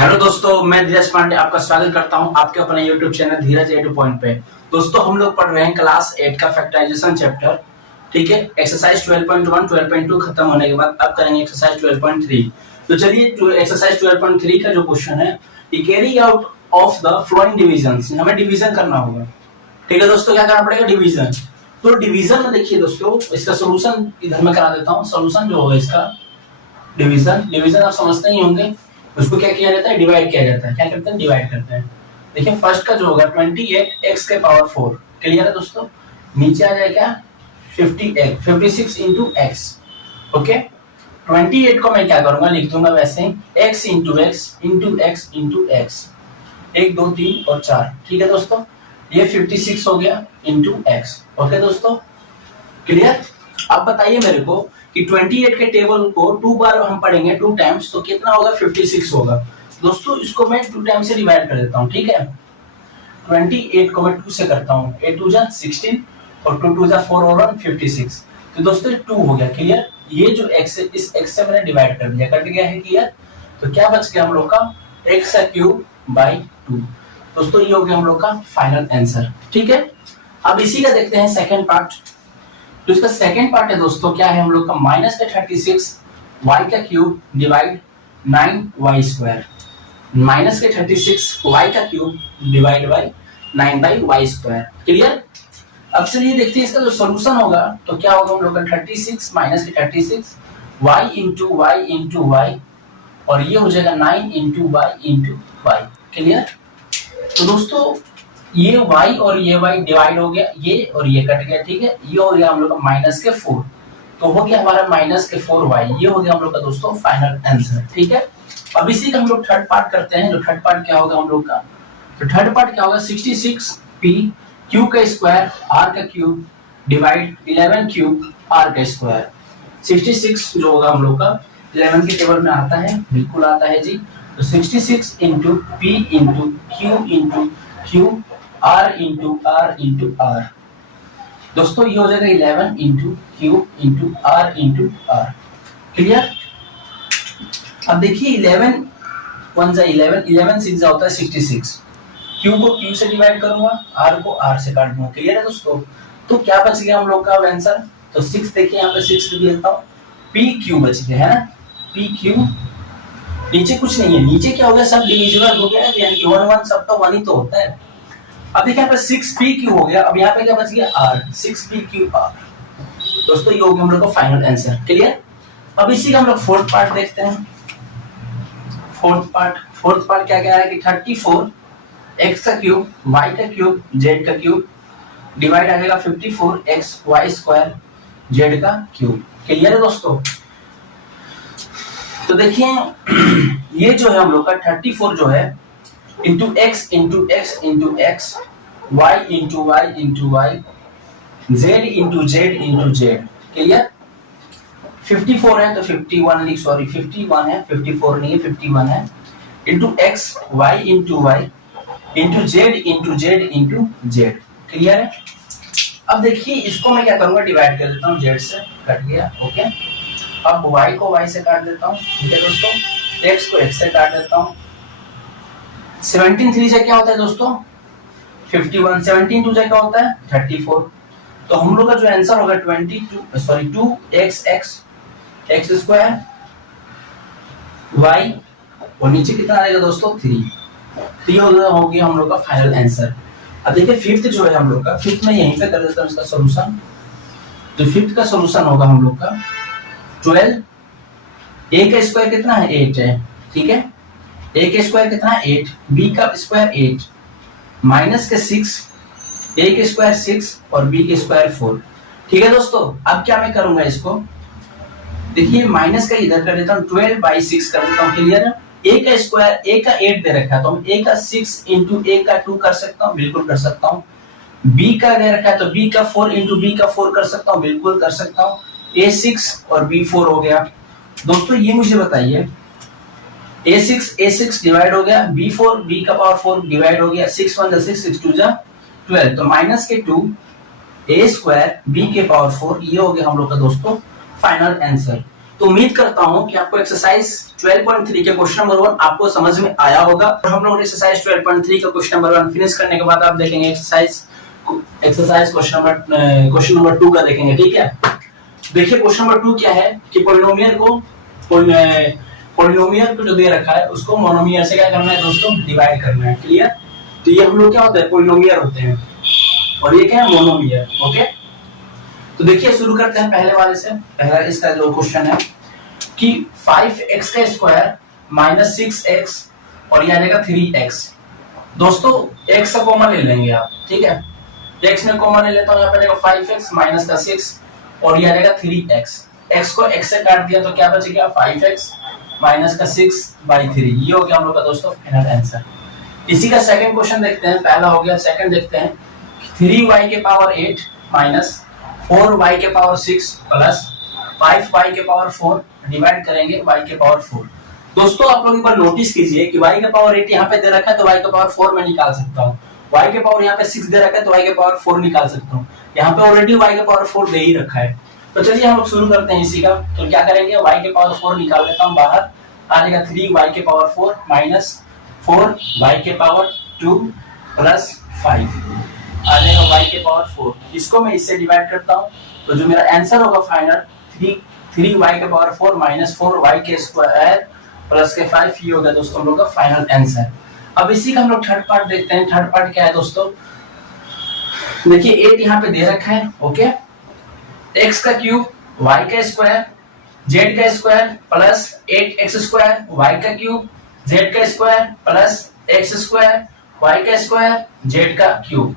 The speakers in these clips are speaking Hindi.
हेलो दोस्तों, मैं धीरज पांडे आपका स्वागत करता हूं आपके अपने YouTube चैनल धीरज ए टू पॉइंट पे। दोस्तों, हम लोग पढ़ रहे हैं क्लास 8 का फैक्टराइजेशन चैप्टर। ठीक है, एक्सरसाइज 12.1 12.2 खत्म होने के बाद अब करेंगे एक्सरसाइज 12.3। तो चलिए एक्सरसाइज 12.3 का जो क्वेश्चन है, carry out of the flowing divisions, हमें डिवीजन करना होगा। ठीक है दोस्तों, क्या करना पड़ेगा? डिवीजन। तो डिवीजन में देखिए दोस्तों, इसका सोल्यूशन इधर में करा देता हूँ। सोल्यूशन जो होगा इसका डिवीजन आप समझते ही होंगे, उसको क्या किया जाता है? डिवाइड किया जाता है। क्या करते हैं? डिवाइड करते हैं। देखिए फर्स्ट का जो होगा 28 x के पावर 4, क्लियर है दोस्तों। नीचे आ जाएगा 56 इंटू एक्स। ओके, 28 को मैं क्या करूंगा, लिख दूंगा वैसे ही x into x into x into x, 1 2 3 और 4। ठीक है दोस्तों, ये 56 हो गया इंटू एक्स। ओके दोस्तों, क्लियर। अब बताइए मेरे को कि 28 के टेबल को 2 बार हम पढ़ेंगे, 2 टाइम्स, तो कितना होगा? 56 होगा। दोस्तों इसको मैं 2 टाइम्स से डिवाइड कर देता हूं। ठीक है, 28 को मैं 2 से करता हूं, 8 2 जा 16 और 2 2 जा 4 और 1 56। तो दोस्तों 2 हो गया, क्लियर। ये जो x है, इस x से मैंने डिवाइड कर दिया, कट गया है, क्लियर। तो क्या बच गया हम लोग का? x cube by 2। दोस्तों ये हो गया हम लोग का फाइनल आंसर। ठीक है, अब इसी का देखते हैं सेकंड पार्ट। तो इसका सेकंड पार्ट है दोस्तों, क्या है हम लोग का? माइनस का 36 y का cube divide 9 y square. Minus के 36 y का cube divide by 9 by y square, clear. अब चलिए देखते हैं इसका जो सॉल्यूशन होगा। तो क्या होगा हम लोग का? 36 माइनस के 36 y into Y into Y, और ये हो जाएगा 9 इंटू वाई, क्लियर। तो दोस्तों ये y और ये y डिवाइड हो गया, ये और ये कट गया। ठीक है, ये हो गया हम लोग का माइनस के 4, तो हो गया हमारा माइनस के 4y। ये हो गया हम लोग का दोस्तों फाइनल आंसर। ठीक है, अब इसी का हम लोग थर्ड पार्ट करते हैं। जो थर्ड पार्ट क्या होगा हम लोग का? तो थर्ड पार्ट क्या होगा? 66p q का स्क्वायर r का क्यूब डिवाइड 11 क्यूब r का स्क्वायर। 66 जो होगा हम लोग का 11 के टेबल में आता है, बिल्कुल आता है जी। तो 66 into p into q r into r। दोस्तों ये हो जाएगा 11 into q into r, clear. अब देखिए 11 1 जा 11, 11 6 जा होता है 66। q को q से डिवाइड करूंगा, r को r से काट दूंगा, क्लियर है दोस्तों। तो क्या बच गया हम लोग का आंसर? तो 6 देखिए यहाँ पे 6 लिख देता हूँ, pq बच गया है ना, pq। नीचे कुछ नहीं है, नीचे क्या हो गया? सब डिविजिबल हो गया, यानी कि 1 1 सबका 1 ही तो होता है। अब देखिए यहाँ पे 6pq हो गया, अब यहाँ पे क्या बच गया? r, 6pqr। दोस्तों ये हो गया हम लोग का फाइनल आंसर, क्लियर। अब इसी का हम लोग फोर्थ पार्ट देखते हैं। फोर्थ पार्ट क्या कह रहा है कि 34 x का क्यूब y का क्यूब z का क्यूब डिवाइड आ जाएगा 54 x y स्क्वायर z का क्यूब, क्लियर है दोस्तों। तो देखिए ये जो है हम लोग का 34 जो है into x into x into x, y into y into y, z into z into z, clear. 54 है तो 51 लिख, सॉरी 51 है, 54 नहीं है, 51 है, into x y into y into z into z into z, clear है। अब देखिए इसको मैं क्या करूंगा? डिवाइड कर देता हूँ, z से कट गया, ओके। अब y को y से काट देता हूँ, ठीक है दोस्तों। x को x से काट देता हूँ। 17 3 से क्या होता है दोस्तों? 51, 17 2 से क्या होता है? 34। तो हम लोग का जो आंसर होगा 2x x स्क्वायर y, और नीचे कितना आएगा दोस्तों? 3। तो ये हो गया हम लोग का फाइनल आंसर। अब देखिए फिफ्थ जो है हम लोग का, फिफ्थ में यहीं पे कर देता हूँ इसका सॉल्यूशन। तो फिफ्थ का सॉल्यूशन होगा हम लोग का 12, a का स्क्वायर कितना है? 8 है, ठीक है। a का स्क्वायर कितना है? 8, b का स्क्वायर 8, माइनस के 6, a के स्क्वायर 6 और b के स्क्वायर 4, ठीक है दोस्तों। अब क्या मैं करूंगा इसको? देखिए माइनस का इधर कर देता हूँ, 12/6 कर देता हूँ, क्लियर है। a का स्क्वायर, a का 8 दे रखा है, तो हम a का 6 इंटू a का 2 कर सकता हूँ, बिल्कुल कर सकता हूँ। b का दे रखा है तो b का 4 इंटू b का 4 कर सकता हूँ, बिल्कुल कर सकता हूँ। a 6 और b 4 हो गया। दोस्तों ये मुझे बताइए, a 6 डिवाइड हो गया, b 4 b का पावर 4 डिवाइड हो गया, 6 1 जा 6 6 2 जा 12, तो माइनस के 2 a स्क्वायर b के पावर 4, ये हो गया हम लोग का दोस्तों फाइनल आंसर। तो उम्मीद करता हूं कि आपको एक्सरसाइज 12.3 के क्वेश्चन नंबर 1 आपको समझ में आया होगा। और हम लोग एक्सरसाइज 12.3 का क्वेश्चन नंबर 1 फिनिश करने के बाद आप देखेंगे एक्सरसाइज क्वेश्चन नंबर 2 का देखेंगे। ठीक है, देखिए क्वेश्चन नंबर 2 क्या है कि पोलिनोमियल को जो दे रखा है उसको मोनोमियल से क्या करना है दोस्तों, डिवाइड करना है। क्लियर? तो ये हम लोग क्या होता है, पोलिनोमियल होते हैं और ये क्या है, मोनोमियल। ओके, तो देखिए शुरू करते हैं पहले वाले से। पहला इसका जो क्वेश्चन है कि 5x का स्क्वायर माइनस 6x और ये आ जाएगा 3x। दोस्तों x का कॉमन ले लेंगे आप। ठीक है, x में कॉमन ले लेता हूं, यहाँ पे आएगा 5x माइनस का 6 और ये आ जाएगा 3x। x को x से काट दिया तो क्या बचेगा, 5x माइनस का 6/3। ये हो गया हम लोग का दोस्तों फाइनल आंसर। इसी का सेकंड क्वेश्चन देखते हैं। पहला हो गया, सेकंड देखते हैं। 3y के पावर 8 माइनस 4y के पावर 6 प्लस 5y के पावर 4 डिवाइड करेंगे y के पावर 4। दोस्तों आप लोग एक बार नोटिस कीजिए कि y के पावर 8 यहाँ पे दे रखा है तो y के पावर 4 मैं निकाल सकता हूँ। y के पावर यहाँ पे 6 दे रखा है तो y के पावर 4 निकाल सकता हूँ। यहाँ पे ऑलरेडी y के पावर 4 दे ही रखा है। तो चलिए हम लोग शुरू करते हैं इसी का। तो क्या करेंगे, y के पावर 4 निकाल लेता हूँ बाहर, आ जाएगा 3y के पावर 4 माइनस 4y के पावर 2 प्लस 5 आ जाएगा y के पावर 4। इसको मैं इससे डिवाइड करता हूँ तो जो मेरा आंसर होगा फाइनल 3y के पावर 4 माइनस 4y के स्क्वायर प्लस के 5, ये होगा दोस्तों हम लोग का फाइनल आंसर। अब इसी का हम लोग थर्ड पार्ट देखते हैं। थर्ड पार्ट क्या है दोस्तों, देखिए 8 यहाँ पे दे रखा है। ओके, x का क्यूब y का स्क्वायर z का square plus 8x square y का क्यूब z का square plus x square y का स्क्वायर z का क्यूब।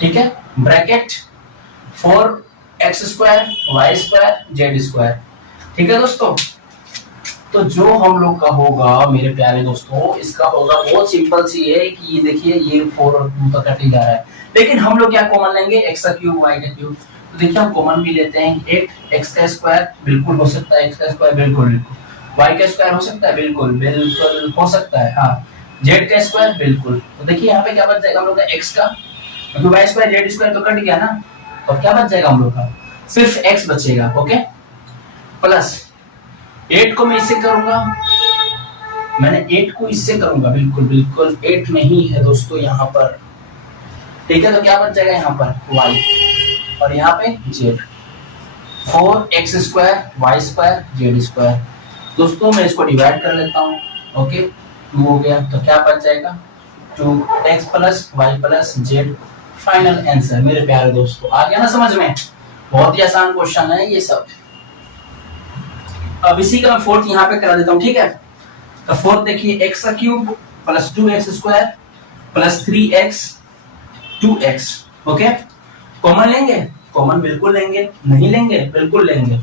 ठीक है, bracket 4x square y square z square. ठीक है दोस्तों, तो जो हम लोग का होगा मेरे प्यारे दोस्तों, इसका होगा बहुत सिंपल सी है कि ये देखिए ये 4 और 2 तो कट ही जा रहा है, लेकिन हम लोग क्या कॉमन लेंगे, x का क्यूब y का क्यूब। तो देखिए हम कॉमन भी लेते हैं 8x का स्क्वायर बिल्कुल हो सकता है, x का स्क्वायर बिल्कुल, y का स्क्वायर हो सकता है बिल्कुल हो सकता है, हाँ z का स्क्वायर बिल्कुल। तो देखिए यहाँ पे क्या बच जाएगा हम लोग का x का, क्योंकि y स्क्वायर z स्क्वायर तो कट गया ना, तो क्या बच जाएगा हम लोग का, सिर्फ x बचेगा। ओके, प्लस 8 को मैं इससे करूंगा, मैंने 8 को इससे करूंगा बिल्कुल 8 नहीं है दोस्तों यहाँ पर। ठीक है, तो क्या बच जाएगा यहाँ पर y और यहाँ पे z, 4x square y square z square. दोस्तों मैं इसको डिवाइड कर लेता हूँ। ओके, 2 हो गया तो क्या बच जाएगा 2x plus y plus z। Final answer मेरे प्यारे दोस्तों, आ गया ना समझ में? बहुत ही आसान क्वेश्चन है ये सब। अब इसी का मैं फोर्थ यहाँ पे करा देता हूँ। ठीक है, तो फोर्थ देखिए x का cube plus 2x square plus 3x 2x। Okay, common लेंगे, कॉमन बिल्कुल लेंगे, नहीं लेंगे बिल्कुल लेंगे।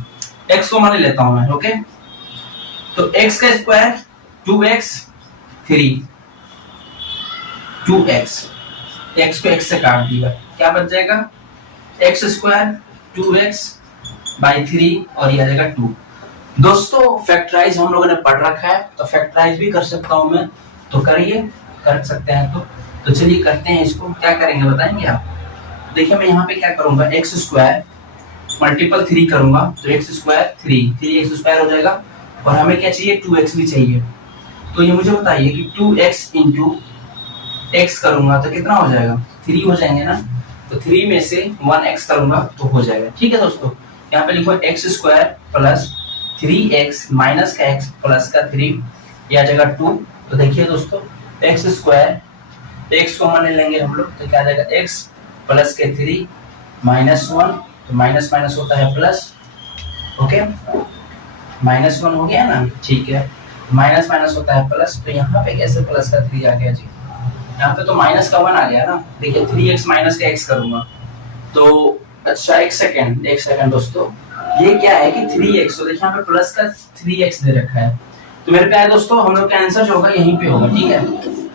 x कॉमन ले लेता हूं मैं। ओके, तो x का स्क्वायर 2x 3 2x, x को x से काट दिया, क्या बच जाएगा x स्क्वायर 2x बाई 3 और ये आ जाएगा 2। दोस्तों फैक्टराइज हम लोगों ने पढ़ रखा है तो फैक्टराइज भी कर सकता हूं मैं, तो करिए, कर सकते हैं तो चलिए करते हैं इसको। क्या करेंगे बताएंगे आप? देखिए मैं यहाँ पे क्या करूंगा, एक्स स्क्वायर मल्टीपल 3 करूंगा तो एक्स स्क्वायर 3x स्क्वायर हो जाएगा और हमें क्या चाहिए 2x भी चाहिए। तो ये मुझे बताइए कि 2x इंटू x करूंगा तो कितना हो जाएगा, 3 हो जाएंगे ना। तो 3 में से 1x करूंगा तो हो जाएगा। ठीक है दोस्तों, यहाँ पे लिखो x square plus 3x minus का x प्लस का 3, ये आ जाएगा 2। तो देखिए दोस्तों x स्क्वायर, x को मान लेंगे हम लोग तो क्या आ जाएगा x प्लस के 3 माइनस 1, तो माइनस माइनस होता है प्लस। ओके, माइनस 1 हो गया ना, ठीक है, माइनस माइनस होता है प्लस। तो यहाँ पे कैसे प्लस का 3 आ गया जी, यहाँ पे तो माइनस का 1 आ गया ना। देखिए 3x माइनस का x करूंगा तो अच्छा एक सेकंड दोस्तों, ये क्या है कि 3x, तो देखिए यहाँ पे प्लस का 3x दे रखा है। तो मेरे प्यारे दोस्तों हम लोग का आंसर जो होगा यहीं पे होगा। ठीक है,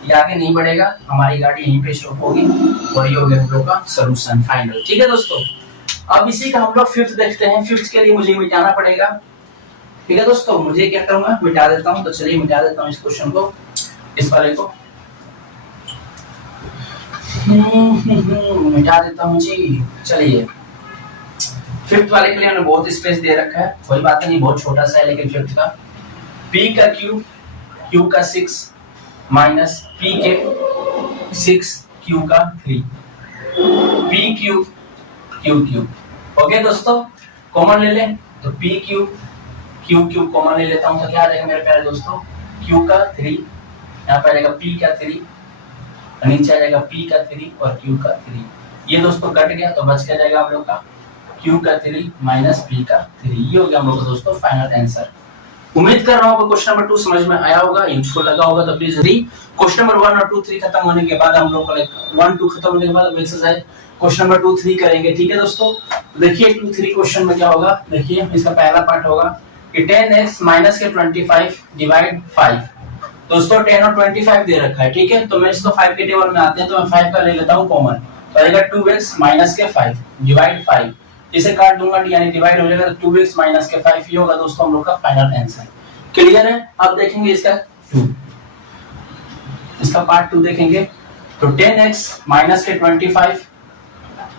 ये आगे नहीं बढ़ेगा, हमारी गाड़ी यहीं पे स्टॉप होगी और ये हो गया हम लोग का सॉल्यूशन फाइनल। ठीक है दोस्तों, अब इसी का हम लोग फिफ्थ देखते हैं। फिफ्थ के लिए मुझे मिटाना पड़ेगा। ठीक है दोस्तों, मुझे क्या करूंगा, मिटा देता हूँ। तो चलिए मिटा देता हूँ इस क्वेश्चन को, इस वाले को मिटा देता हूँ जी। चलिए फिफ्थ वाले के लिए हमने बहुत स्पेस दे रखा है, कोई बात नहीं, बहुत छोटा सा है लेकिन फिफ्थ का p का क्यूब, q का 6 माइनस p के 6 q का 3, p cube q cube. Okay दोस्तों, कॉमन ले लें तो p cube q cube common ले लेता हूं तो क्या आ जाएगा मेरे प्यारे दोस्तों, q का 3, यहाँ पर आ जाएगा p का 3, नीचे आ जाएगा p का 3 और q का 3। ये दोस्तों कट गया तो बच क्या जाएगा आप लोग का q का 3 माइनस p का 3। ये हो गया हम लोग का दोस्तों फाइनल आंसर। उम्मीद कर रहा हूँ क्वेश्चन नंबर 2 समझ में आया होगा, यूजफुल लगा होगा। तो प्लीज जल्दी क्वेश्चन नंबर 1 और 2 3 खत्म होने के बाद हम लोग को 1 2 खत्म होने के बाद एक्सरसाइज क्वेश्चन नंबर 2 3 करेंगे, ठीक है दोस्तों। देखिए 2 3 क्वेश्चन में क्या होगा, देखिए इसका पहला पार्ट होगा कि 10x माइनस के 25 डिवाइड 5। दोस्तों 10 और 25 दे रखा है, ठीक है, तो मैं इसको 5 के टेबल में आते हैं तो मैं 5 का ले लेता हूं कॉमन, तो आएगा 2x माइनस के 5 डिवाइड 5, इसे काट दूंगा यानी डिवाइड हो जाएगा तो 2x माइनस के 5। ये होगा दोस्तों हम लोग का फाइनल आंसर। क्लियर है? अब देखेंगे इसका 2, इसका पार्ट 2 देखेंगे तो 10x माइनस के 25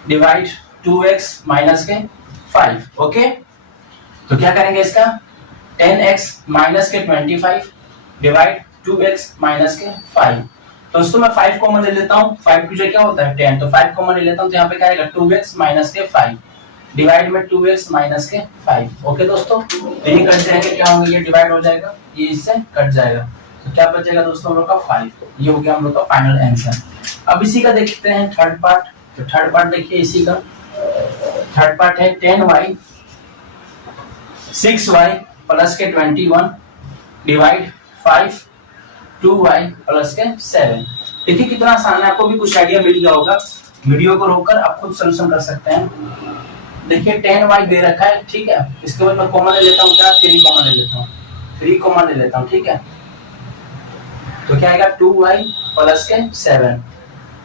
डिवाइड 2x माइनस के 5। ओके, तो क्या करेंगे इसका 10x माइनस के 25 डिवाइड 2x माइनस के 5। दोस्तों मैं 5 कॉमन ले लेता हूं, 5 की जगह क्या होता है 10, तो 5 कॉमन ले लेता हूं तो यहाँ पे क्या आएगा 2x माइनस के 5 डिवाइड में 2x माइनस के 5। ओके दोस्तों, तो ये कट जाएंगे, क्या होंगे, ये डिवाइड हो जाएगा, ये इससे कट जाएगा, तो क्या बचेगा दोस्तों हम लोग का 5। ये हो गया हम लोग का फाइनल आंसर। अब इसी का देखते हैं थर्ड पार्ट। तो थर्ड पार्ट देखिए इसी का थर्ड पार्ट है 10y 6y प्लस के 21 डिवाइड 5 2y प्लस के 7। देखिए कितना आसान है, आपको भी कुछ आइडिया मिल गया होगा। वीडियो को रोककर आप खुद सॉल्यूशन कर सकते हैं। देखिए 10y दे रखा है, ठीक है, इसके बाद मैं कॉमन ले लेता हूँ, क्या 3 कॉमन ले लेता हूँ, 3 कॉमन ले लेता हूँ, ठीक है, तो क्या आएगा 2y प्लस के 7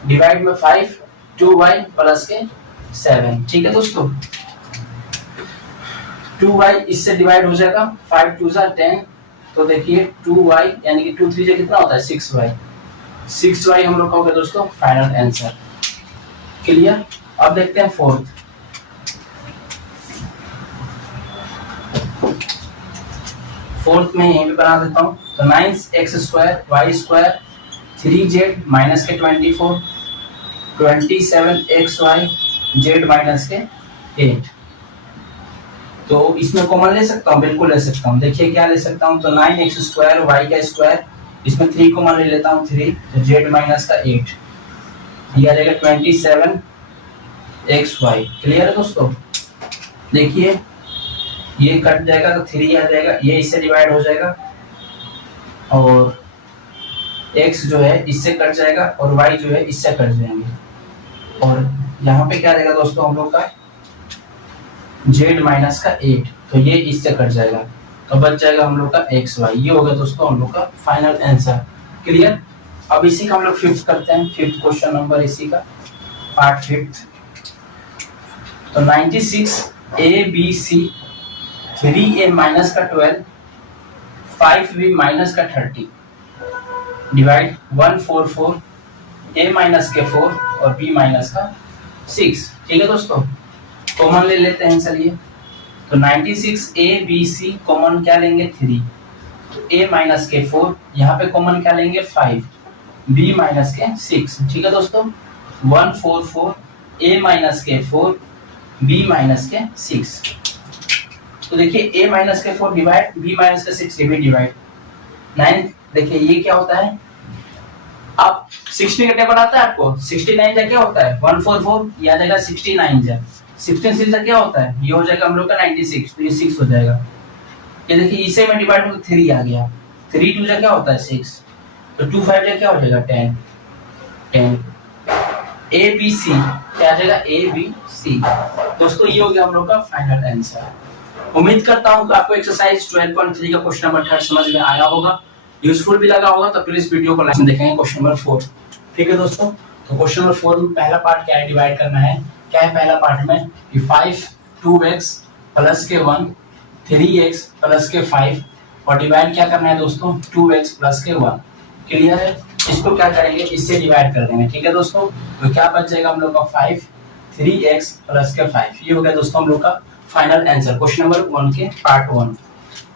डिवाइड में 5 2y प्लस के 7। ठीक है दोस्तों, 2y इससे डिवाइड हो जाएगा, 5 2 10, तो देखिए 2y यानी कि 2 3 से कितना होता है 6y, 6y हम लोग का हो गया दोस्तों फाइनल आंसर। क्लियर? अब देखते हैं फोर्थ। फोर्थ में यहीं पे बना देता हूं, तो 9x square y square 3z minus के 24 27xy z माइनस के 8। तो इसमें कॉमन ले सकता हूँ, बिल्कुल ले सकता हूँ। देखिए क्या ले सकता हूँ, तो 9x स्क्वायर y का स्क्वायर, इसमें 3 कॉमन ले लेता हूँ 3, तो z माइनस का 8, ये आ जाएगा 27xy। क्लियर है दोस्तों? देखिए ये कट जाएगा तो 3 आ जाएगा, ये इससे डिवाइड हो जाएगा और x जो है इससे कट जाएगा और y जो है इससे कट जाएंगे, और यहाँ पे क्या रहेगा दोस्तों हम लोग का z माइनस का 8, तो ये इससे कट जाएगा, तो बच जाएगा हम लोग का xy। ये हो गया दोस्तों हम लोग का फाइनल आंसर। क्लियर? अब इसी का हम लोग फिफ्थ करते हैं, फिफ्थ क्वेश्चन नंबर इसी का पार्ट फिफ्थ। तो 96 ABC 3a माइनस का 12 5b माइनस का 30 डिवाइड 144 a माइनस के 4 और b माइनस का 6। ठीक है दोस्तों, कॉमन ले लेते हैं चलिए। तो 96 a b c कॉमन क्या लेंगे 3, a माइनस के 4, यहाँ पे कॉमन क्या लेंगे 5, b माइनस के 6। ठीक है दोस्तों, 144 a माइनस के 4 b माइनस के 6। तो देखिए a माइनस के 4 डिवाइड b माइनस के 6, ये भी डिवाइड 9। देखिए ये क्या होता है, आप 60 का टेबल आता है आपको, 69 का क्या होता है 144, ये आ जाएगा 69 जा, 16 का क्या होता है, ये हो जाएगा हम लोग का 96, तो ये 6 हो जाएगा। ये देखिए इसे में डिवाइड होकर 3 आ गया, 3 2 जा क्या होता है 6, तो 2 5 जा क्या हो जाएगा 10। a b c क्या आ जाएगा a b c। दोस्तों ये हो गया हम लोग का फाइनल आंसर। उम्मीद करता हूं कि आपको एक्सरसाइज 12.3 का क्वेश्चन नंबर 3 समझ में आया होगा, यूजफुल भी लगा होगा। तो प्लीज वीडियो को लाइक देखेंगे क्वेश्चन नंबर 4। ठीक है दोस्तों, तो क्वेश्चन नंबर 4 में पहला पार्ट क्या है, डिवाइड करना है। क्या है पहला पार्ट में कि 5 2x प्लस के 1 3x प्लस के 5 और डिवाइड क्या करना है दोस्तों 2x प्लस के 1। क्लियर है? इसको क्या करेंगे, इससे डिवाइड कर देंगे। ठीक है दोस्तों, तो क्या बच जाएगा हम लोग का 5 3x प्लस के 5। ये हो गया दोस्तों हम लोग का फाइनल आंसर क्वेश्चन नंबर 1 के पार्ट 1।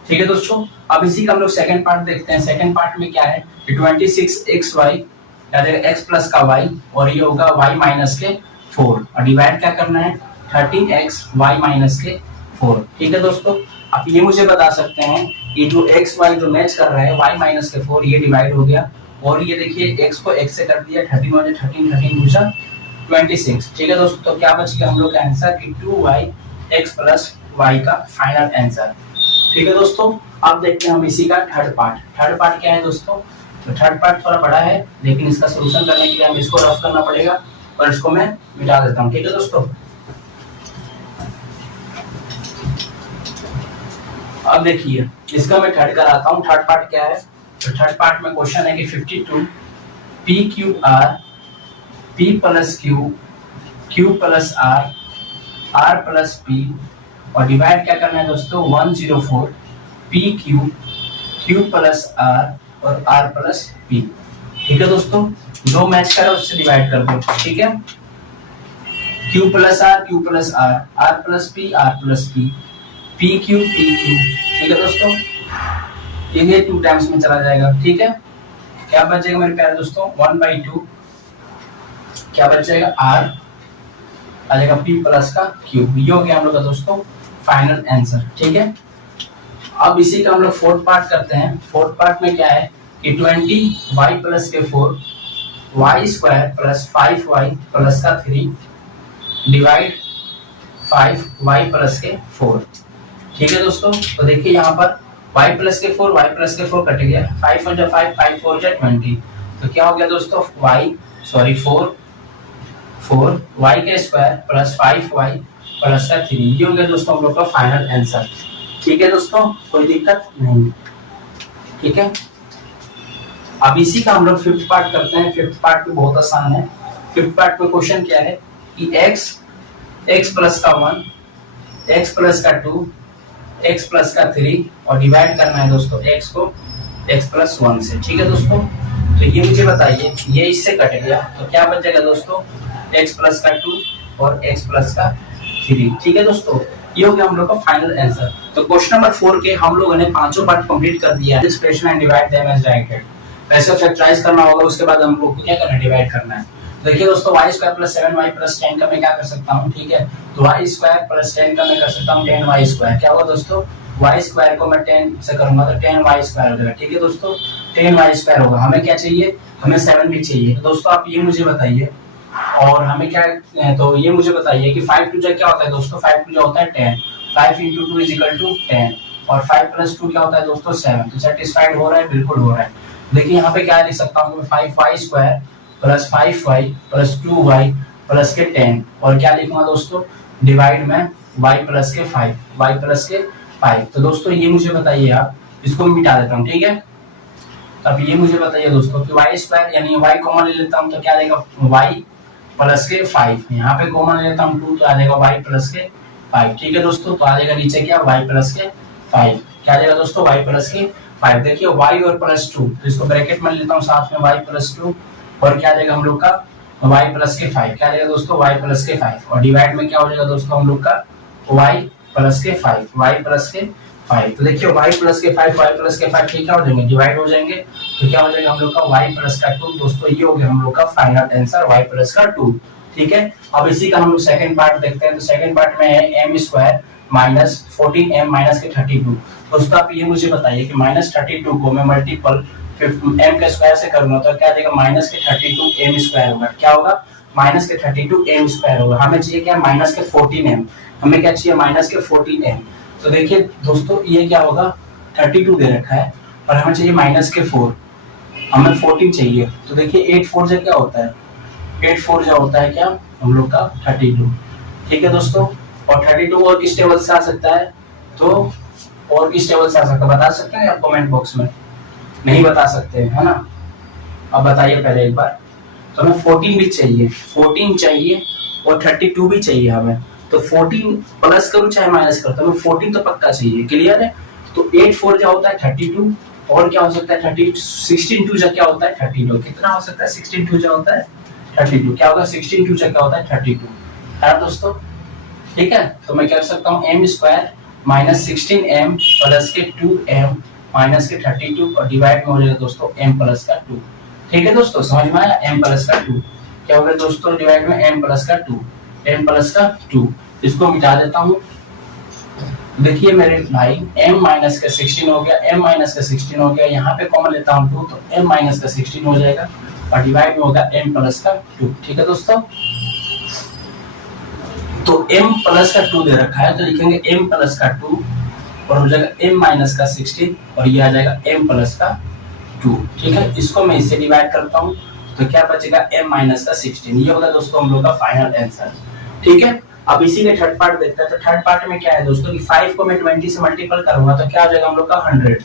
ठीक है दोस्तों, अब इसी का हम लोग सेकंड पार्ट देखते हैं। सेकंड पार्ट में क्या है, 26xy या x प्लस का y और ये होगा y माइनस के 4 और डिवाइड क्या करना है 13x y माइनस के 4। ठीक है दोस्तों, आप ये मुझे बता सकते हैं ये जो x y जो मैच कर रहा है y माइनस के 4 ये डिवाइड हो गया और ये देखिए x को x से कर दिया 13 वजह 13 13 गुजा 26। ठीक है दोस्तों, तो क्या बच गया हम लोग का आंसर कि 2y x प्लस y का फाइनल आंसर। ठीक है दोस्तों, अब देखते हैं हम इसी का थर्ड पार्ट। थर्ड पार्ट क्या है दोस्तों, तो थर्ड पार्ट थोड़ा बड़ा है लेकिन इसका सॉल्यूशन करने के लिए हमें इसको रफ करना पड़ेगा और इसको मैं मिटा देता हूँ। ठीक है दोस्तों, अब देखिए इसका मैं थर्ड कराता हूँ। थर्ड पार्ट क्या है, तो थर्ड पार्ट में क्वेश्चन है कि 52 p q r p plus q q plus r r plus p और डिवाइड क्या करना है दोस्तों 104 p q q plus r और r प्लस p। ठीक है दोस्तों, जो मैच कर रहा है उससे डिवाइड कर दो। ठीक है, q plus r r plus p p q p q। ठीक है दोस्तों, ये 2 टाइम्स में चला जाएगा। ठीक है, क्या बच जाएगा मेरे प्यारे दोस्तों 1/2 क्या बच जाएगा r आ जाएगा p प्लस का q। ये हो गया हम लोग का दोस्तों फाइनल आंसर। ठीक है, अब इसी का हम लोग फोर्थ पार्ट करते हैं। फोर्थ पार्ट में क्या है कि 20y प्लस के 4 y square plus 5y plus का 3 डिवाइड 5y प्लस के 4। ठीक है दोस्तों, तो देखिए यहाँ पर y प्लस के 4 कट गया 5 और 5 5 4 20। तो क्या हो गया दोस्तों 4 y के स्क्वायर प्लस 5y प्लस का 3। ये हो गया दोस्तों हम लोग का फाइनल आंसर। ठीक है दोस्तों, कोई दिक्कत नहीं। ठीक है, अब इसी का हम लोग फिफ्थ पार्ट करते हैं। फिफ्थ पार्ट भी बहुत आसान है। फिफ्थ पार्ट में क्वेश्चन क्या है कि x प्लस का 1 x प्लस का 2 x प्लस का 3 और डिवाइड करना है दोस्तों x को x प्लस 1 से। ठीक है दोस्तों, तो ये मुझे बताइए ये इससे कट गया तो क्या बच जाएगा दोस्तों x प्लस का 2 और x प्लस का 3। ठीक है दोस्तों, ये हो गया हम लोग का फाइनल आंसर। तो क्वेश्चन नंबर 4 के हम लोगों ने पांचों पार्ट कंप्लीट कर दिया है। Expression and divide them as directed. वैसे फैक्टराइज करना होगा, उसके बाद हम लोग को क्या करना है डिवाइड करना है। देखिए दोस्तों y square plus 7y plus 10 का मैं क्या कर सकता हूँ। ठीक है, तो y स्क्वायर प्लस 10 का मैं कर सकता हूँ 10y स्क्वायर। क्या होगा दोस्तों y स्क्वायर को मैं 10 से करूंगा तो 10y स्क्वायर हो जाएगा। ठीक है दोस्तों, 10y स्क्वायर होगा। हमें क्या चाहिए, हमें 7 भी चाहिए। तो दोस्तों आप ये मुझे बताइए और हमें क्या तो ये मुझे बताइए कि 5 2 क्या होता है दोस्तों 5 2 होता है 10। 5 into 2 is equal to 10 और 5 plus 2 क्या होता है दोस्तों 7। तो सेटिस्फाइड हो रहा है, बिल्कुल हो रहा है। देखिए यहाँ पे क्या लिख सकता हूँ 5y square plus 5y plus 2y plus के 10 और क्या लिखूंगा दोस्तों डिवाइड में y प्लस के 5। तो दोस्तों ये मुझे बताइए, आप इसको मिटा देता हूँ। ठीक है, अब ये मुझे बताइए दोस्तों कि y स्क्वायर यानी y कॉमन ले लेता हूँ तो क्या आएगा y प्लस के 5। यहाँ पे कॉमन ले लेता हूँ 2 तो आ जाएगा y प्लस के 5। ठीक है दोस्तों, तो आ जाएगा नीचे क्या y प्लस के 5। क्या आ जाएगा दोस्तों y प्लस के 5। देखिए y और प्लस 2 तो इसको ब्रैकेट में लेता हूँ साथ में y प्लस 2 और क्या आ जाएगा हम लोग का y प्लस के 5। क्या आ जाएगा दोस्तों y प्लस के 5 और डिवाइड में क्या हो जाएगा दोस्तों हम लोग का y प्लस के 5। तो देखिए y प्लस के 5 ठीक है हो जाएंगे डिवाइड हो जाएंगे तो क्या हो जाएगा हम लोग का y प्लस का 2। दोस्तों ये हो गया हम लोग का फाइनल आंसर y प्लस का 2। ठीक है, अब इसी का हम लोग सेकंड पार्ट देखते हैं। तो सेकंड पार्ट में है m square minus 14m minus के 32। दोस्तों आप ये मुझे बताइए कि माइनस 32 को मैं मल्टीपल m के स्क्वायर से करूंगा तो क्या देगा माइनस के 32m स्क्वायर होगा। क्या होगा माइनस के 32m स्क्वायर होगा। हमें चाहिए क्या माइनस के 14m। हमें क्या चाहिए माइनस के 14m। तो देखिए दोस्तों ये क्या होगा 32 दे रखा है और हमें चाहिए माइनस के 4, हमें 14 चाहिए। तो देखिए 8 4 से क्या होता है 8 4 जो होता है क्या हम लोग का 32। ठीक है दोस्तों, और 32 और किस टेबल से आ सकता है तो और किस टेबल से आ सकता है बता सकते हैं आप कमेंट बॉक्स में। नहीं बता सकते है ना, अब बताइए पहले एक बार। तो हमें 14 भी चाहिए, 14 चाहिए और 32 भी चाहिए हमें। तो 14 प्लस करूं चाहे माइनस करूं तो हमें 14 तो पक्का चाहिए। क्लियर है, तो 8 4 जो होता है 32 और क्या हो सकता है 30 16 2 जो क्या होता है 32। कितना हो सकता है 16 2 जो होता है 32। क्या होगा 16 2 क्या होता है 32 है दोस्तों। ठीक है, तो मैं क्या कर सकता हूँ M square minus 16m plus के 2m माइनस के 32 और डिवाइड में हो जाएगा दोस्तों m प्लस का 2। ठीक है दोस्तों, समझ में आया? m प्लस का 2 क्या हो गया दोस्तों, डिवाइड में m प्लस का 2, m प्लस का 2। इसको मिटा देता हूँ। देखिए मेरे भाई m माइनस का 16 हो गया, m माइनस का 16 हो गया, यहाँ पे कॉमन लेता हूँ 2 तो m माइनस का 16 हो जाएगा और डिवाइड में होगा m प्लस का 2। ठीक है दोस्तों, तो m प्लस का 2 दे रखा है तो लिखेंगे m प्लस का 2 और हो जाएगा m माइनस का 16 और ये आ जाएगा m प्लस का 2। ठीक है, इसको मैं इससे डिवाइड करता हूँ तो क्या बचेगा m माइनस का 16। ये होगा दोस्तों हम लोग का फाइनल आंसर। ठीक है, अब इसी के थर्ड पार्ट देखते हैं। तो थर्ड पार्ट में क्या है दोस्तों कि 5 को मैं 20 से मल्टीपल करूंगा तो क्या हो जाएगा हम लोग का 100।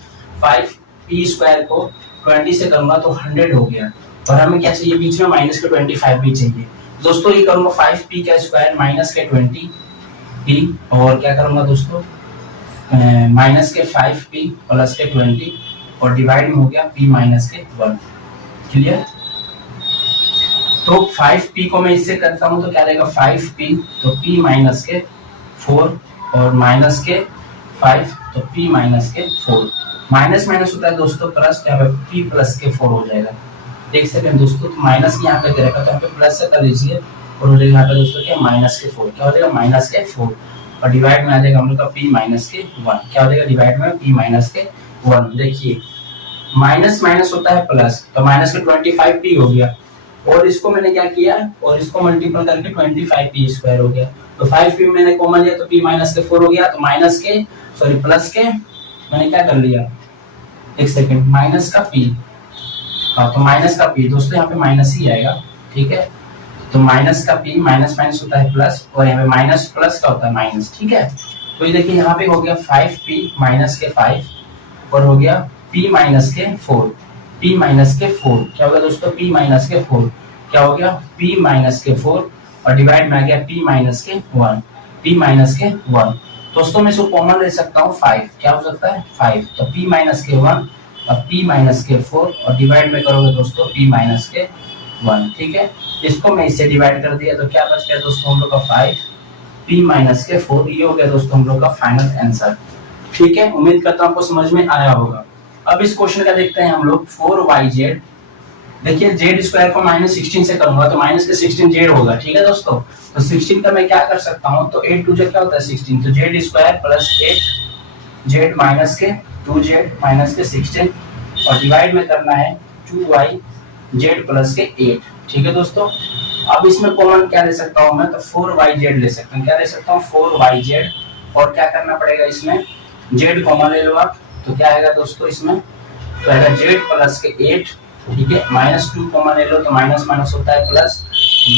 5 p स्क्वायर को 20 से करूंगा तो 100 हो गया और हमें क्या चाहिए बीच में माइनस के 25 भी चाहिए दोस्तों। ये करूंगा 5p का स्क्वायर माइनस के 20p और क्या करूंगा दोस्तों माइनस के 5p प्लस के 20 और डिवाइड में हो गया p माइनस के 1। क्लियर? तो 5p को मैं इससे करता हूं तो क्या रहेगा 5p तो p माइनस के 4 और माइनस के 5 तो p माइनस के 4। माइनस माइनस होता है दोस्तों प्लस, यहाँ पे p प्लस के 4 हो जाएगा। देख सकते हैं दोस्तों, तो माइनस यहाँ पे दे रखा तो यहाँ पे प्लस से कर लीजिए और हो जाएगा यहाँ पे दोस्तों क्या माइनस के 4। क्या हो जाएगा माइनस के 4 और डिवाइड में आ जाएगा हम लोग का p माइनस के 1। क्या हो जाएगा डिवाइड में p माइनस के 1। देखिए माइनस माइनस होता है प्लस तो माइनस के 25p हो गया और इसको मैंने क्या किया और इसको मल्टीपल करके 25p स्क्वायर हो गया। तो 5p मैंने कॉमन लिया तो p माइनस के 4 हो गया तो माइनस के सॉरी प्लस के मैंने क्या कर लिया एक सेकंड माइनस का p। हाँ तो माइनस का p दोस्तों यहाँ पे माइनस ही आएगा। ठीक है, तो माइनस का p माइनस माइनस होता है प्लस और यहाँ पे माइनस प्लस का होता है माइनस। ठीक है, तो ये देखिए यहाँ पे हो गया 5p माइनस के 5 और हो गया p माइनस के 4। p माइनस के 4 क्या होगा दोस्तों p माइनस के 4 क्या हो गया p माइनस के 4 और डिवाइड में आ गया p माइनस के 1। p माइनस के 1 दोस्तों मैं इसको कॉमन ले सकता हूँ 5। क्या हो सकता है 5 तो p माइनस के 1 और p माइनस के 4 और डिवाइड में करोगे दोस्तों p माइनस के 1। ठीक है, इसको मैं इससे डिवाइड कर दिया तो क्या बच गया दोस्तों हम लोग का 5 p माइनस के 4। ये हो गया दोस्तों हम लोग का फाइनल आंसर। ठीक है, उम्मीद करता हूँ आपको समझ में आया होगा। अब इस क्वेश्चन का देखते हैं हम लोग 4yz। देखिए जेड स्क्वायर को माइनस 16 से करूंगा तो माइनस के 16 जेड होगा। ठीक है दोस्तों, तो 16 का मैं क्या कर सकता हूँ तो 8 2 क्या होता है 16 तो Z square plus 8 Z minus के 2 जेड माइनस के 16 और डिवाइड में करना है 2y जेड प्लस के 8। ठीक है दोस्तों, अब इसमें कॉमन क्या ले सकता हूँ मैं तो 4yz ले सकता हूँ। क्या ले सकता हूँ 4yz और क्या करना पड़ेगा इसमें जेड कॉमन ले लो आप तो क्या आएगा दोस्तों इसमें तो आएगा जेड प्लस के 8। ठीक है, माइनस 2 कॉमन ले लो तो माइनस माइनस होता है प्लस,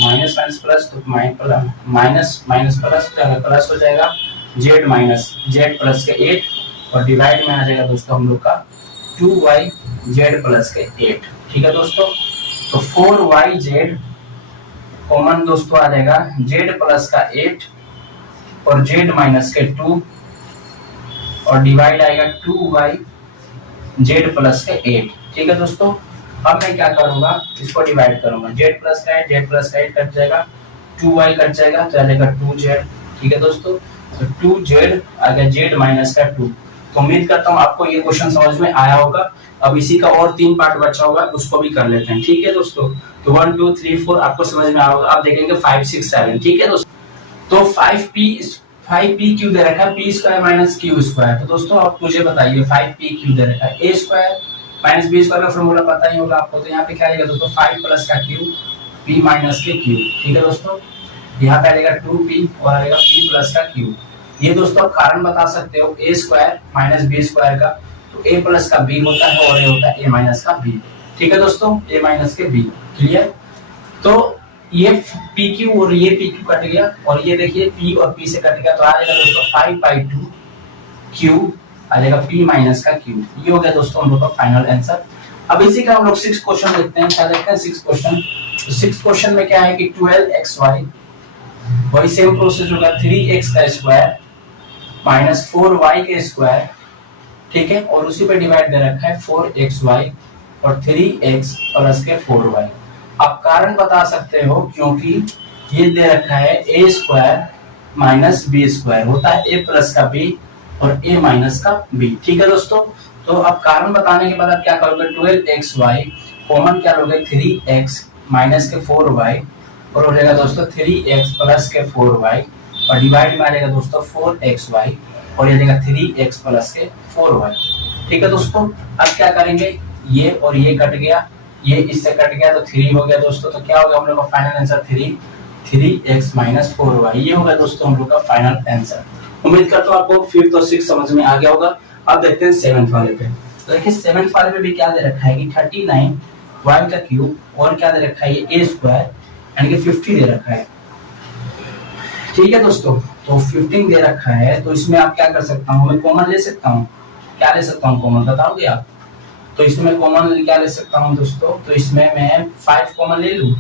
माइनस माइनस प्लस तो माइनस माइनस प्लस तो प्लस हो जाएगा जेड माइनस जेड प्लस के 8 और डिवाइड में आ जाएगा दोस्तों हम लोग का 2y जेड प्लस के 8। ठीक है दोस्तों, तो 4yz कॉमन दोस्तों आ जाएगा जेड प्लस का 8 और जेड माइनस के 2 और डिवाइड आएगा 2y जेड प्लस के 8। ठीक है दोस्तों, अब मैं क्या करूंगा इसको डिवाइड करूंगा जेड प्लस का 8 जेड प्लस का 8 कट जाएगा 2y कट जाएगा तो आ जाएगा 2z। ठीक है दोस्तों, तो 2z आ गया जेड माइनस का 2। तो उम्मीद करता हूँ आपको ये क्वेश्चन समझ में आया होगा। अब इसी का और 3 पार्ट बचा होगा उसको भी कर लेते हैं। ठीक है दोस्तों, तो 1 2 3 4 आपको समझ में आया होगा। अब देखेंगे 5 6 7। ठीक है दोस्तों, तो 5p क्यू दे रखा है p square minus q square. तो दोस्तों आप मुझे बताइए 5p क्यू दे रखा है a square minus b square का फॉर्मूला पता ही होगा आपको। तो यहाँ पे क्या आएगा दोस्तों 5 प्लस का q p माइनस के q। ठीक है दोस्तों, यहाँ पे आएगा 2p और आएगा p प्लस का q। ये दोस्तों आप कारण बता सकते हो a square minus b square का तो a प्लस का b होता है और a होता है a माइनस का b। ठीक है दोस्तों, a माइनस के b। क्लियर? तो ये PQ और ये PQ कट गया और ये देखिए P और P से कट गया तो आ जाएगा दोस्तों 5/2 Q आ जाएगा P माइनस का Q। ये हो गया दोस्तों हम लोग का फाइनल आंसर। अब इसी का हम लोग 6 क्वेश्चन देखते हैं। क्या देखते हैं 6 क्वेश्चन। तो 6 क्वेश्चन में क्या है कि 12xy वही सेम प्रोसेस होगा 3x का स्क्वायर माइनस 4y के स्क्वायर। ठीक है, और उसी पे डिवाइड दे रखा है 4xy और 3x प्लस के 4y। आप कारण बता सकते हो क्योंकि ये दे रखा है a square minus B square होता है ए प्लस का बी और ए माइनस का बी। ठीक है दोस्तों, तो अब कारण बताने के बाद आप क्या करोगे, 12xy कॉमन क्या लोगे 3x माइनस के 4y और हो जाएगा दोस्तों 3x प्लस के 4y और डिवाइड में आ जाएगा दोस्तों 4xy और ये जाएगा 3x प्लस के 4y। ठीक है दोस्तों, अब क्या करेंगे, ये और ये कट गया, ये इससे कट गया तो 3 हो गया दोस्तों। तो क्या हो गया हम लोग का final answer 3x minus 4y। ये होगा दोस्तों हम लोग का फाइनल आंसर। उम्मीद करता हूँ आपको 5th और 6th समझ में आ गया होगा। अब देखते हैं 7th वाले पे। तो देखिए 7th वाले पे भी क्या दे रखा है कि 39 y का क्यूब और क्या दे रखा है ये a स्क्वायर यानी कि 50 दे रखा है। ठीक है दोस्तों, तो 15 दे रखा है तो इसमें आप क्या कर सकता हूँ, मैं कॉमन ले सकता हूँ। क्या ले सकता हूँ कॉमन, बताओगे आप? तो इसमें कॉमन क्या ले सकता हूँ दोस्तों, तो इसमें मैं 5 कॉमन ले लूँ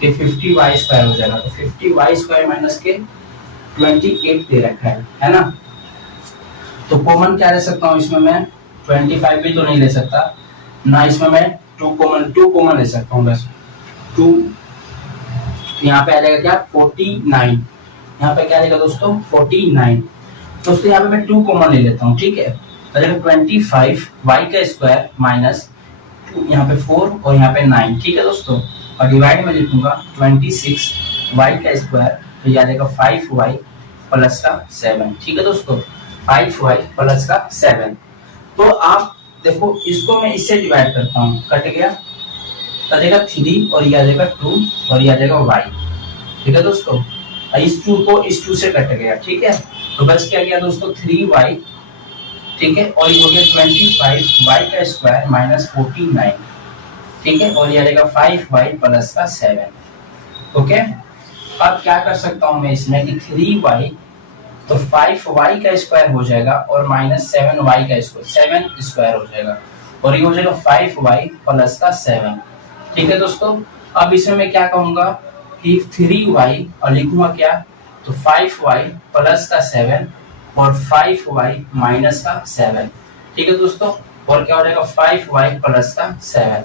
कि 50y स्क्वायर हो जाएगा। तो 50y स्क्वायर माइनस के 28 दे रखा है ना। तो कॉमन क्या ले सकता हूँ इसमें मैं, 25 भी तो नहीं ले सकता ना, इसमें मैं 2 कॉमन ले सकता हूँ बस 2। यहाँ पे आ जाएगा क्या 49, यहाँ पे क्या आ जाएगा दोस्तों 49। दोस्तों यहाँ पे मैं 2 कॉमन ले लेता हूँ। ठीक है, तो 25 y का स्क्वायर माइनस यहाँ पे 4 और यहाँ पे 9। ठीक है दोस्तों, और डिवाइड में लिखूंगा 26 y का स्क्वायर तो ये आ जाएगा 5y प्लस का 7। ठीक है दोस्तों, 5y प्लस का 7। तो आप देखो इसको मैं इससे डिवाइड करता हूँ, कट गया तो आ जाएगा 3 और ये आ जाएगा 2 और ये आ जाएगा y। ठीक है दोस्तों, इस 2 को इस 2 से कट गया। ठीक है, तो बस क्या गया दोस्तों 3y। ठीक है, और ये हो गया 25 y का स्क्वायर माइनस 49। ठीक है, और ये आ जाएगा 5y प्लस का 7। ओके, अब क्या कर सकता हूँ मैं इसमें कि 3y तो 5y का स्क्वायर हो जाएगा और माइनस 7y का स्क्वायर 7 स्क्वायर हो जाएगा और ये हो जाएगा 5y प्लस का 7। ठीक है दोस्तों, अब इसमें मैं क्या कहूंगा कि 3y और लिखूंगा क्या, तो 5y प्लस का 7 और 5y माइनस का 7। ठीक है दोस्तों, और क्या हो जाएगा 5y प्लस का 7।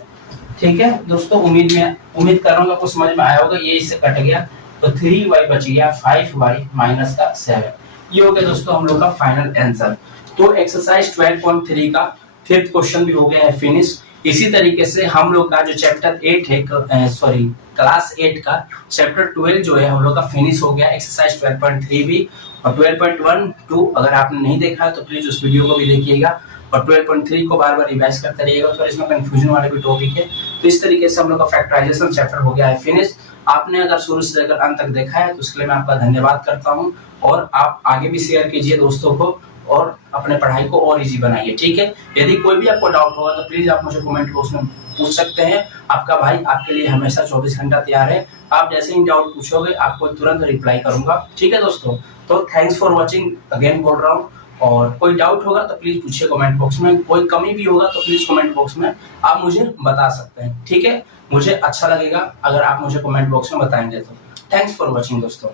ठीक है दोस्तों, उम्मीद कर रहा हूँ आपको समझ में आया होगा। ये इससे कट गया तो 3y बच गया 5y माइनस का 7। ये हो गया दोस्तों हम लोग का फाइनल आंसर। तो एक्सरसाइज 12.3 का 5th क्वेश्चन भी हो गया है फिनिश। इसी तरीके से हम लोग का जो चैप्टर 8 है क्लास 8 का चैप्टर 12 जो है हम लोग का फिनिश हो गया। एक्सरसाइज 12.3 भी और 12.1-2 अगर आपने नहीं देखा है तो प्लीज उस वीडियो को भी देखिएगा और 12.3 को बार बार रिवाइज करते रहिएगा। तो इसमें कंफ्यूजन वाले भी टॉपिक है। तो इस तरीके से हम लोग का फैक्टराइजेशन चैप्टर हो गया है फिनिश। आपने अगर शुरू से लेकर अंत तक देखा है तो उसके लिए मैं आपका धन्यवाद करता हूँ और आप आगे भी शेयर कीजिए दोस्तों को और अपने पढ़ाई को और इजी बनाइए। ठीक है, यदि कोई भी आपको डाउट होगा तो प्लीज आप मुझे कमेंट बॉक्स में पूछ सकते हैं। आपका भाई आपके लिए हमेशा 24 घंटा तैयार है। आप जैसे ही डाउट पूछोगे आपको तुरंत रिप्लाई करूंगा। ठीक है दोस्तों, तो थैंक्स फॉर वॉचिंग अगेन बोल रहा हूँ। और कोई डाउट होगा तो प्लीज पूछिए कमेंट बॉक्स में। कोई कमी भी होगा तो प्लीज कमेंट बॉक्स में आप मुझे बता सकते हैं। ठीक है, मुझे अच्छा लगेगा अगर आप मुझे कमेंट बॉक्स में बताएंगे। तो थैंक्स फॉर वॉचिंग दोस्तों।